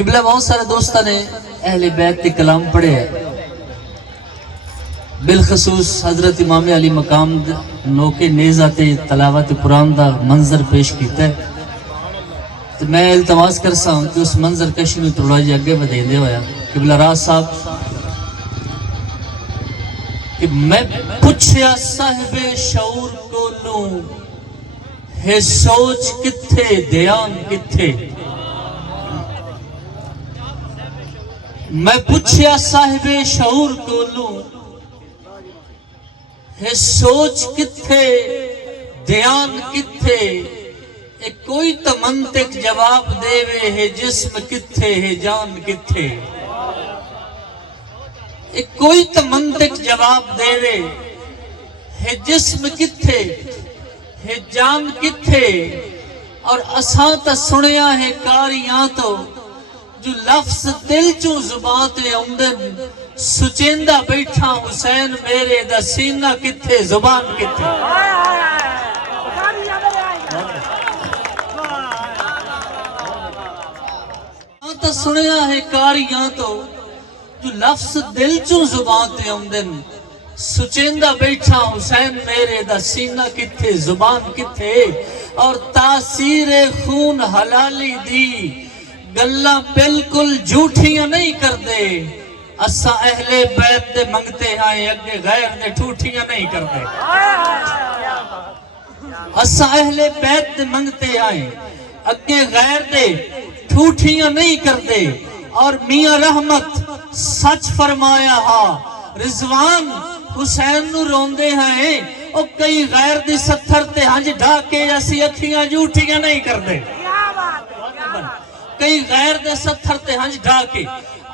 قبلہ بہت سارے دوستوں نے اہل بیت کے کلام پڑھے ہیں، بالخصوص حضرت امام علی مقام نوکے نیزہ تے تلاوت قرآن دا منظر پیش کیتا ہے۔ تو میں التماس کرسا ہوں کہ اس منظر کشی میں تھوڑا جی اگے بدے دے ہویا قبلہ راز صاحب کہ میں پوچھیا صاحب شعور کو لوں ہے سوچ کتھے دھیان کتھے، میں پوچھیا صاحب شعور کو لوں ہے سوچ کتھے دھیان کتھے، ایک کوئی تو منطق جواب دے وے ہے جسم کتھے ہے جان کتھے، ایک کوئی تو منطق جواب دے وے ہے جسم کتھے ہے جان کتھے، اور اساں تا سنیا ہے کاریاں تو جو لفظ دل چوں زبان تے آمدن، سچیندہ بیٹھا حسین میرے دا سینہ کتھے زبان کتھے۔ تا سنیا ہے کاریاں تو جو لفظ دل چوں زبان تے آمدن، سچیندہ بیٹھا حسین میرے دا سینہ کتھے زبان کتھے، اور تاثیر خون حلالی دی گلہ بالکل جھوٹیاں نہیں کر دے، اسا اہل بیت دے منگتے آئے اگے غیر دے ٹھوٹیاں نہیں کر دے، اسا اہل بیت دے منگتے آئے اگے غیر دے ٹھوٹیاں نہیں کر دے، اور میاں رحمت سچ فرمایا ہا رضوان حسین نو روندے ہیں او کئی غیر دی ستھر تے ہنج ڈھاکے اسی اکھیاں جھوٹیاں نہیں کر دے، کئی غیر دے ستھر تے ہنج ڈھاکے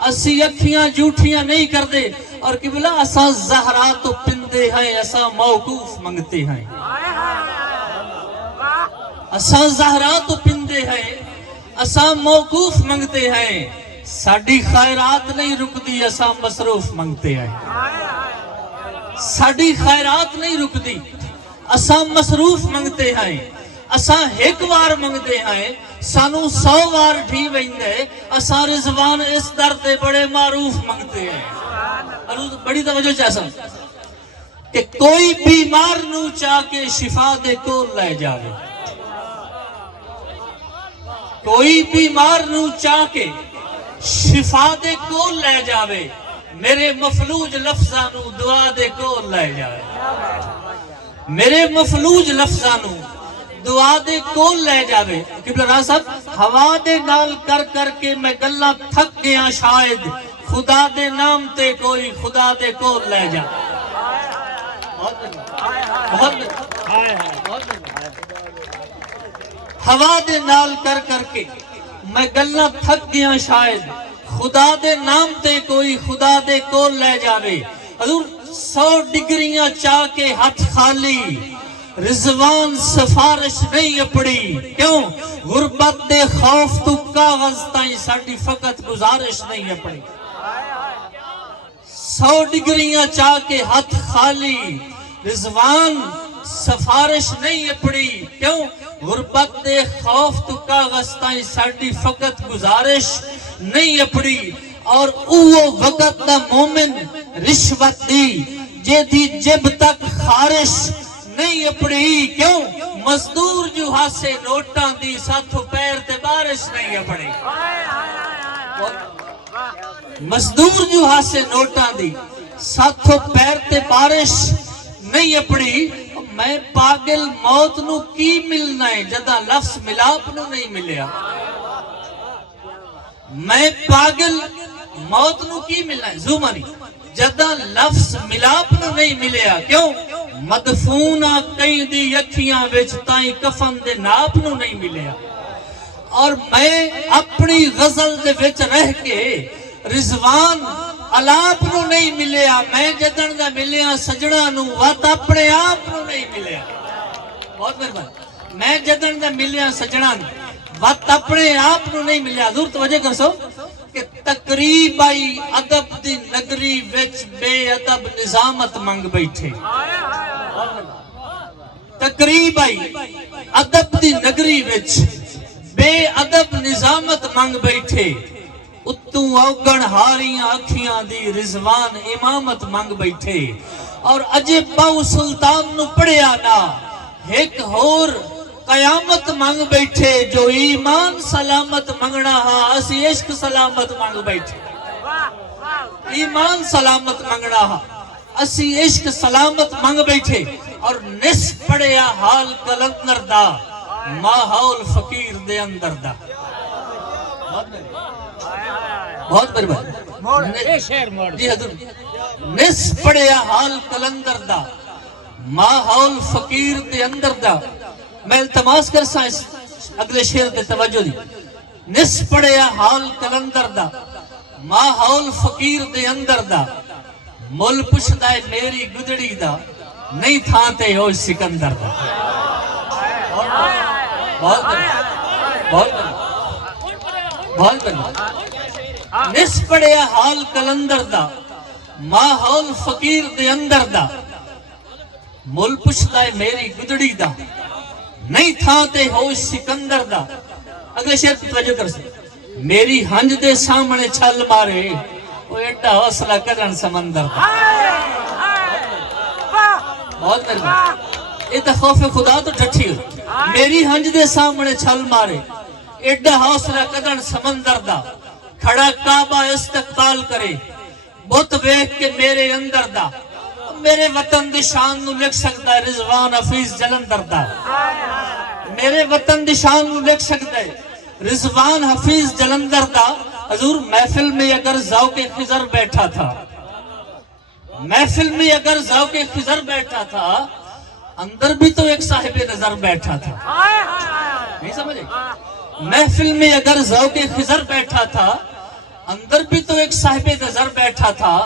اسی اکھیاں جھوٹیاں نہیں کر دے، اور قبلہ اساں زہرا تو پندے ہیں اساں موقوف منگتے ہیں، اساں زہرا تو پندے ہیں اساں موقوف منگتے ہیں، ساڑی خیرات نہیں رک دی اساں مصروف منگتے ہیں، ساڑی خیرات نہیں رک دی اساں مصروف منگتے ہیں، اساں ایک وار منگتے ہیں سانو 100 وار ڈھی ویندے، اساں رضوان اس در تے بڑے معروف منگتے ہیں۔ بڑی توجہ چاہساں کہ کوئی بیمار نو چاہ کے شفا دے کو لے جاوے، کوئی بیمار نو چاہ کے شفا دے کو لے جاوے، میرے مفلوج لفظانو دعا دے کو لے جاوے، میرے مفلوج لفظانو دعا دے کو لے جاوے۔ قبلہ راز صاحب ہوا دے نال کر کر کے میں گلہ تھک گیا شاید، خدا دے نام تے کوئی خدا دے کو لے جاوے، ہوا دے نال کر کر کے میں گلہ تھک گیا شاید، خدا دے نام تے کوئی خدا دے کو لے جاوے، حضور 100 ڈگریاں چاہ کے ہاتھ خالی رضوان سفارش نہیں اپڑی، کیوں غربت دے خوف تو کاغذ تائیں ساڑی فقط گزارش نہیں اپڑی، 100 ڈگریاں چاہ کے ہاتھ خالی رضوان سفارش نہیں اپڑی، کیوں غربت دے خوف تو کاغذ تائیں ساڑی فقط گزارش نہیں اپڑی، اور اوہ وقت دا مومن رشوت دی جے دی جب تک خارش نہیں اپڑی، کیوں مزدور جو ہاسے نوٹاں دی ساتھو پیر تے بارش نہیں اپڑی، مزدور جو ہاسے نوٹاں دی ساتھو پیر تے بارش نہیں اپڑی، میں پاگل موت نو کی ملنا ہے جدہ لفظ ملاپ نو نہیں ملیا، میں پاگل موت نو کی ملنا ہے زومانی جدہ لفظ ملاپ نو نہیں ملیا، کیوں مدفونہ کئی دی یکھیاں وچ تائیں کفن دے ناپ نو نہیں ملیا، اور میں اپنی غزل دے وچ رہ کے رضوان علاپ نو نہیں ملیا، میں جدن دا ملیا سجڑا نو وات اپنے آپ نو نہیں ملیا، بہت مہربان، میں جدن دا ملیا سجڑا نو وات اپنے آپ نو نہیں ملیا۔ حضور توجہ کر سو کہ تقریب آئی ادب دی نگری وچ بے ادب نظامت منگ بیٹھے، تقریب آئی ادب دی نگری وچ بے ادب نظامت منگ بیٹھے، اتوں اوگن ہاریاں اکھیاں دی رضوان امامت منگ بیٹھے اور اجے باؤ سلطان نو پڑھیا نا ایک ہور قیامت منگ بیٹھے جو ایمان سلامت منگنا ہاں اسی عشق سلامت منگ بیٹھے ایمان سلامت منگنا ہاں اسی عشق سلامت منگ بیٹھے اور نس پڑیا حال کلندر دا ماحول فقیر دے اندر دا بہت بڑی بات جی حضور نس پڑیا حال کلندر دا ماحول فقیر دے اندر دا میں التماس کر سائنس اگلے شیر دے توجہ دی نس پڑیا حال کلندر دا ماحول فقیر دے اندر دا مل پشدا ہے میری گدڑی دا نہیں تھانتے ہو سکندر دا بہت بڑی نس پڑیا حال کلندر دا ماحول فقیر دے اندر دا مل پشدا ہے میری گدڑی دا نہیں تھانتے ہو سکندر دا اگلے شیر توجہ کر سے میری ہنج دے سامنے چھل مارے وہ ایڈا حوصلہ کرن سمندر دا بہت مہربانی یہ تو خوف خدا تو ڈٹھی ہو میری ہنج دے سامنے چھل مارے ایڈا حوصلہ کرن سمندر دا کھڑا کعبہ استقبال کرے بت ویکھ کے میرے اندر دا میرے وطن دی شان نو لکھ سکتا ہے رضوان حفیظ جلندر دا میرے وطن دی شان نو لکھ سکتا ہے رضوان حفیظ جلندر دا حضور محفل میں اگر ذوق خضر بیٹھا تھا محفل میں اگر ذوق خضر بیٹھا تھا اندر بھی تو ایک صاحب نظر بیٹھا تھا نہیں سمجھے محفل میں اگر ذوق خضر بیٹھا تھا اندر بھی تو ایک صاحب نظر بیٹھا تھا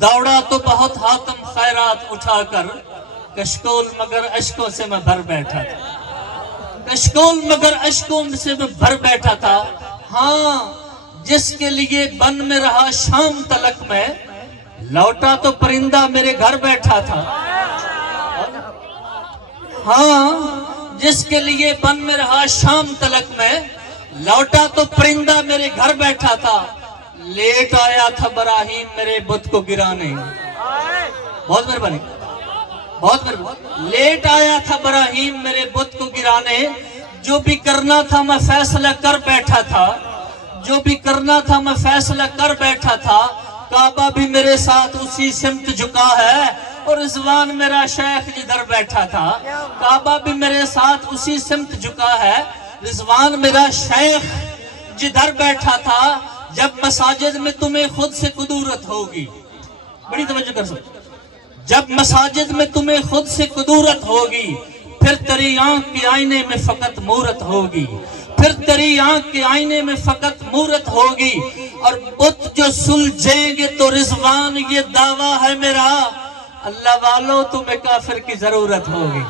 دوڑا تو بہت حاتم خیرات اٹھا کر کشکول مگر اشکوں سے میں بھر بیٹھا تھا کشکول مگر اشکوں سے میں بھر بیٹھا تھا ہاں جس کے لیے بن میں رہا شام تلک میں لوٹا تو پرندہ میرے گھر بیٹھا تھا ہاں جس کے لیے بن میں رہا شام تلک میں لوٹا تو پرندہ میرے گھر بیٹھا تھا لیٹ آیا تھا براہیم میرے بت کو گرانے بہت مہربانی لیٹ آیا تھا براہیم میرے بت کو گرانے جو بھی کرنا تھا میں فیصلہ کر بیٹھا تھا جو بھی کرنا تھا میں فیصلہ کر بیٹھا تھا کعبہ بھی میرے ساتھ اسی سمت جھکا ہے اور رضوان میرا شیخ جدھر بیٹھا تھا کعبہ بھی میرے ساتھ اسی سمت جھکا ہے رضوان میرا شیخ جدھر بیٹھا تھا جب مساجد میں تمہیں خود سے قدورت ہوگی بڑی توجہ کر سکتے جب مساجد میں تمہیں خود سے قدورت ہوگی پھر تیری آنکھ کے آئینے میں فقط مورت ہوگی پھر تیری آنکھ کے آئینے میں فقط مورت ہوگی اور بت جو سلجھیں گے تو رضوان یہ دعویٰ ہے میرا اللہ والو تمہیں کافر کی ضرورت ہوگی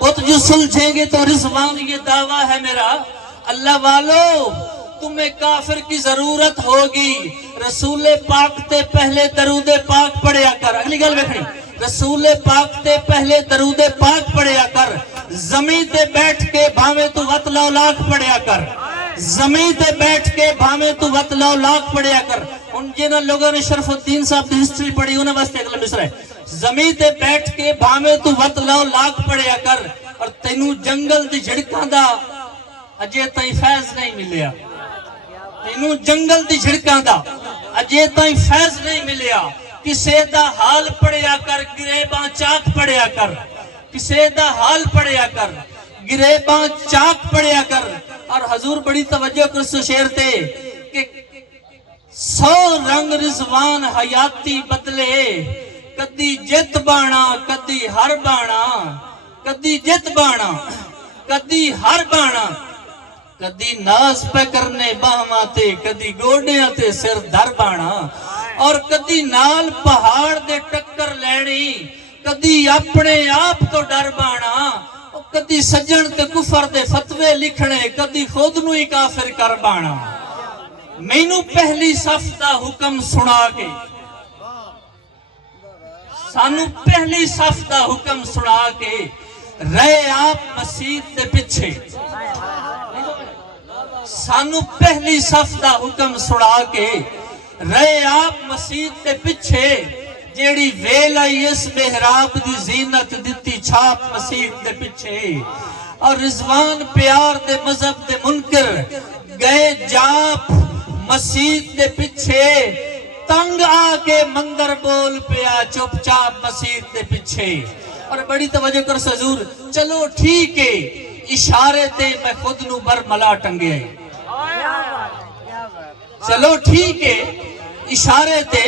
بت جو سلجھیں گے تو رضوان یہ دعویٰ ہے میرا اللہ والو تمہیں کافر کی ضرورت ہوگی رسول پاک تے پہلے درود پاک پڑھیا کر اگلی گل بیٹھنی رسول پاک تے پہلے درود پاک پڑھیا کر زمین تے بیٹھ کے بھاوے تو وط لو لاکھ پڑھیا کر زمین تے بیٹھ کے بھاوے تو وط لو لاکھ پڑھیا کر ان جنہاں لوگوں نے شرف الدین صاحب دی ہسٹری پڑھی انہیں واسطے اگلا مصرہ ہے زمین تے بیٹھ کے بھاوے تو وط لو لاکھ پڑھیا کر اور تینوں جنگل دی جھڑکاں دا اجے تائیں فیض نہیں ملیا تینوں جنگل دی جھڑکاں دا اجے تائیں فیض نہیں ملیا کسے دا حال پڑھیا کر گریباں چاک پڑھیا کر کسے دا حال پڑھیا کر گریباں چاک پڑھیا کر اور حضور بڑی توجہ کر سو شیر تے کہ 100 رنگ رضوان حیاتی بدلے کدی جت بانا کدی ہر بانا کدی جت بانا کدی ہر بانا کدی ناز پہ کرنے باہماں تے کدی گوڑیاں تے سر در بانا اور کدی نال پہاڑ دے ٹکر لینی کدی اپنے آپ تو ڈر بانا کدی سجن تے کفر دے فتوے لکھنے کدی خود نو ہی کافر کر بانا مینوں پہلی صف دا حکم سنا کے سانو پہلی صف دا حکم سنا کے رہے آپ مسجد دے پچھے سانو پہلی صف دا حکم سڑا کے رہے آپ مسجد دے پچھے جیڑی ویل آئی اس محراب دی زینت دتی چھاپ مسجد دے پچھے اور رضوان پیار دے مذہب دے منکر گئے جاپ مسجد دے پچھے تنگ آکے مندر بول پیا چپ چاپ مسجد دے پچھے اور بڑی توجہ کر حضور چلو ٹھیک ہے اشارے تے میں خود نو برملا ٹنگے چلو ٹھیک ہے اشارے تے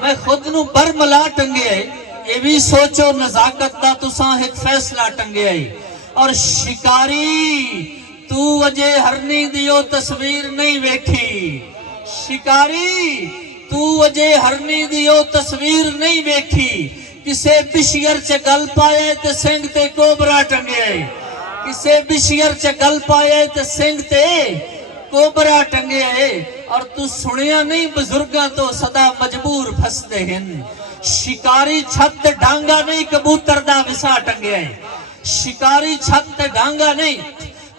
میں خود نو برملا ٹنگے یہ بھی سوچو نزاکت دا تساں ایک فیصلہ ٹنگے اور شکاری تو اجے ہرنی دیو تصویر نہیں ویکھی شکاری تو اجے ہرنی دیو تصویر نہیں ویکھی کسے بشیر چے گل پائے تے سنگ تے کوبرا ٹنگے کسے بشیر چے گل پائے تے سنگ تے کوبرا ٹنگے اور تو سنیا نہیں بزرگاں تو صدا مجبور پھس دے ہن شکاری چھت ڈانگا نہیں کبوتر دا وسا ٹنگے شکاری چھت ڈانگا نہیں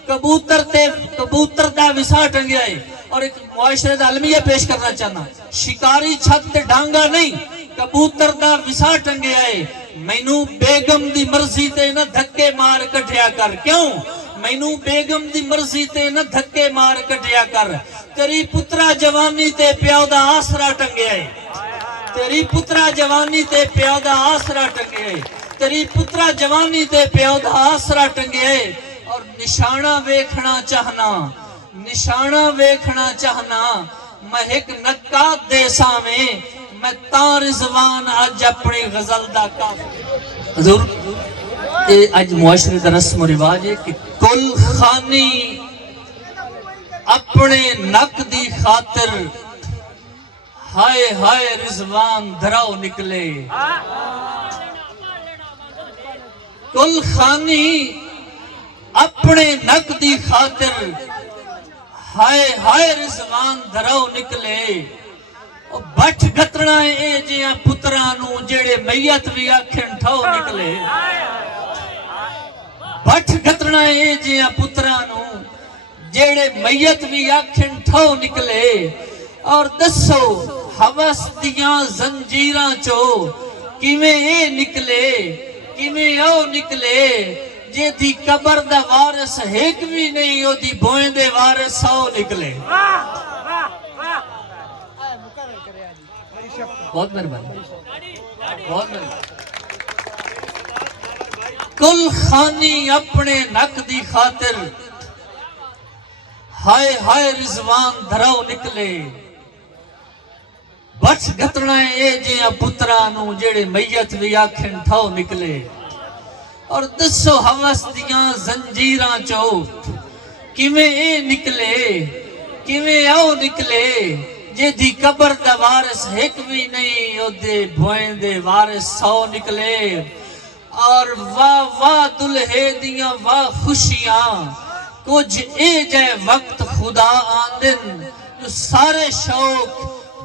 کبوتر دا وسا ٹنگے اور ایک معاشرے دا علمیہ پیش کرنا چاہنا شکاری چھت ڈانگا نہیں کبوتر دا وسا ٹنگے مینوں بیگم دی مرضی تے نہ دھکے مار کٹھیا کر کیوں مینوں بیگم دی مرضی تے نہ دھکے مار کٹھیا کر تیری پترا جوانی تے پیو دا آسرا ٹنگے تیری پترا جوانی تے پیو دا آسرا ٹنگے تیری پترا جوانی تے پیو دا آسرا ٹنگے اور نشانہ ویکھنا چاہنا میں ایک نکات دے سامیں میں تاں رضوان آج اپنی غزل دا کام حضور آج معاشرے دا رسم و رواج ہے کہ کل خانی اپنے نک دی خاطر ہائے ہائے رضوان دھراؤ نکلے کل خانی اپنے نک دی خاطر ہائے ہائے رضوان دھراؤ نکلے بٹھ گترنا اے جیاں پترانوں جڑے میت بھی آکھن ٹھاؤ نکلے بٹھ گترنا اے جیاں پترانوں جڑے میت بھی آکھن ٹھاؤ نکلے اور دسو حوث دیاں زنجیراں چو کیویں اے نکلے کیویں او نکلے جے دی قبر دا وارث ایک بھی نہیں او دی بوئیں دے وارث 100 نکلے بہت مہربانی بہت مہربانی کل خانی اپنے نک دی خاطر ہائے ہائے رضوان دھراؤ نکلے بچ گتنا اے جیاں پترانوں جڑے میت بھی آکھن ٹھاؤ نکلے اور دسو حوث دیاں زنجیراں چو کیویں اے نکلے کیویں او نکلے جے دی قبر دا وارث ایک بھی نہیں او دے بوئیں دے وارث 100 نکلے اور واہ واہ دلہے دیاں واہ خوشیاں کچھ اے جائے وقت خدا آندن جو سارے شوق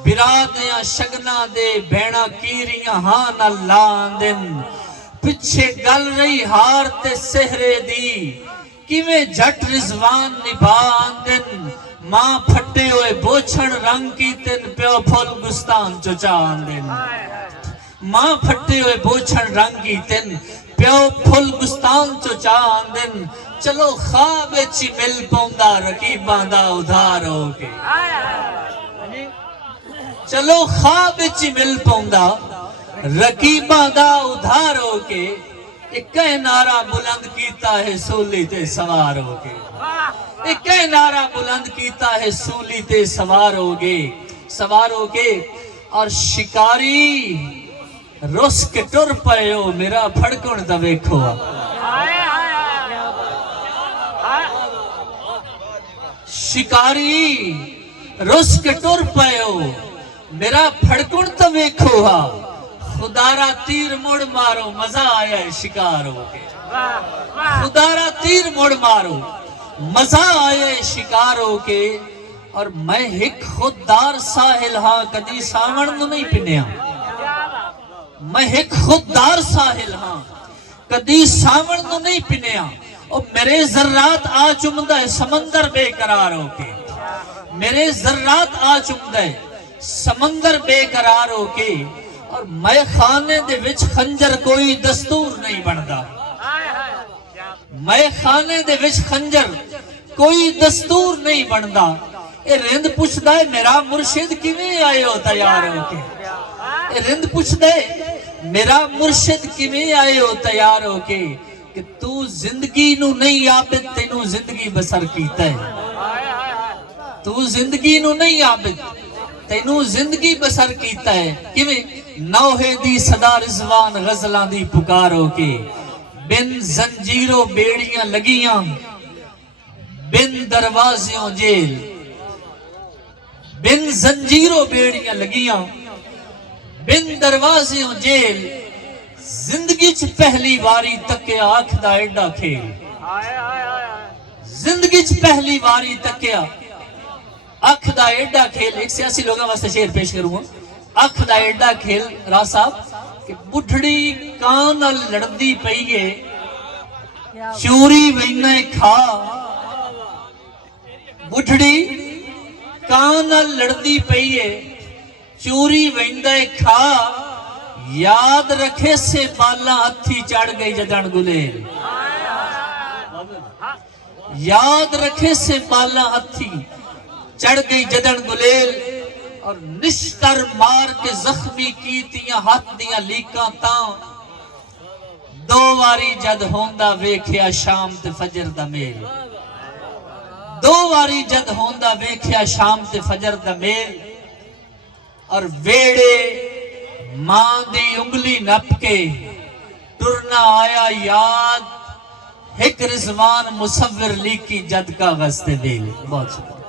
برادیاں شگنا دے بینہ کیریاں ہاں اللہ آندن پچھے گل رہی ہار تے سہرے دی کیویں جھٹ رضوان نبھا آندن ماں پھٹے ہوئے بوچھن رنگ کی تن پیو پھول گستان چچا آندن ماں پھٹے ہوئے بوچھن رنگ کی تن پیو پھول گستان چچا آندن چلو خواب چی مل پوندا رقیباں دا ادھار ہو کے چلو خواب چی مل پوندا رقیباں دا ادھار ہو کے ایک نعرہ بلند کیتا ہے سولی تے سوار ہو کے ایک نعرہ بلند کیتا ہے سولی تے سوار ہو گے اور شکاری رس کے ٹر پائے ہو میرا پھڑکن دا ویکھو شکاری رس کے ٹر پائے ہو میرا پھڑکن دا ویکھو خدارا تیر مڑ مارو مزہ آیا ہے شکار ہو کے خدارا تیر مڑ مارو مزہ آئے شکار ہو کے اور میں ایک خوددار ساحل ہاں کدی ساون نو نہیں پنیا میں ایک خوددار ساحل ہاں کدی ساون نو نہیں پنیا اور میرے ذرات آ چمدہ ہے سمندر بے قرار ہو کے، میرے ذرات آ چمدہ ہے سمندر بے قرار ہو کے، اور میں خانے دے وچ خنجر کوئی دستور نہیں بندا، میں خانے دے وچ خنجر کوئی دستور نہیں بندا۔ اے رند پوچھدا ہے میرا مرشد کیویں آئے ہو تیار ہو کے، اے رند پوچھدا ہے میرا مرشد کیویں آئے ہو تیار ہو کے، کہ تو زندگی نو نہیں عابد تینوں زندگی بسر کیتا ہے، تو زندگی نو نہیں عابد تینوں زندگی بسر کیتا ہے، کیویں نوحے دی صدا رضوان غزلاں دی پکارو کے، بن زنجیروں بیڑیاں لگیاں بن دروازیوں جیل، بن زنجیروں بیڑیاں لگیاں بن دروازیوں جیل، زندگی چ پہلی واری تکیا آنکھ دا ایڈا کھیل، زندگی چ پہلی واری تکیا آنکھ دا ایڈا کھیل۔ ایک سیاسی لوگوں واسطے شعر پیش کروں گا، آنکھ دا ایڈا کھیل راہ صاحب، کہ بڈھڑی کان نال لڑدی پئیے چوری وینے کھا، بڈھڑی کان نال لڑدی پئیے چوری ویندے کھا، یاد رکھے سے بالا ہتھی چڑھ گئی جدن گلیل، یاد رکھے سے بالا ہتھی چڑھ گئی جدن گلیل، اور نشتر مار کے زخمی کیتیاں ہاتھ دیاں لیکاں تاں، دو واری جد ہوندا ویکھیا شام تے فجر دا میل، دو واری جد ہوندا ویکھیا شام تے فجر دا میل، اور ویڑے ماں دی انگلی نپ کے ٹرنا آیا یاد، ایک رضوان مصور لیکی جد کا غزتے بیل۔ بہت شکریہ۔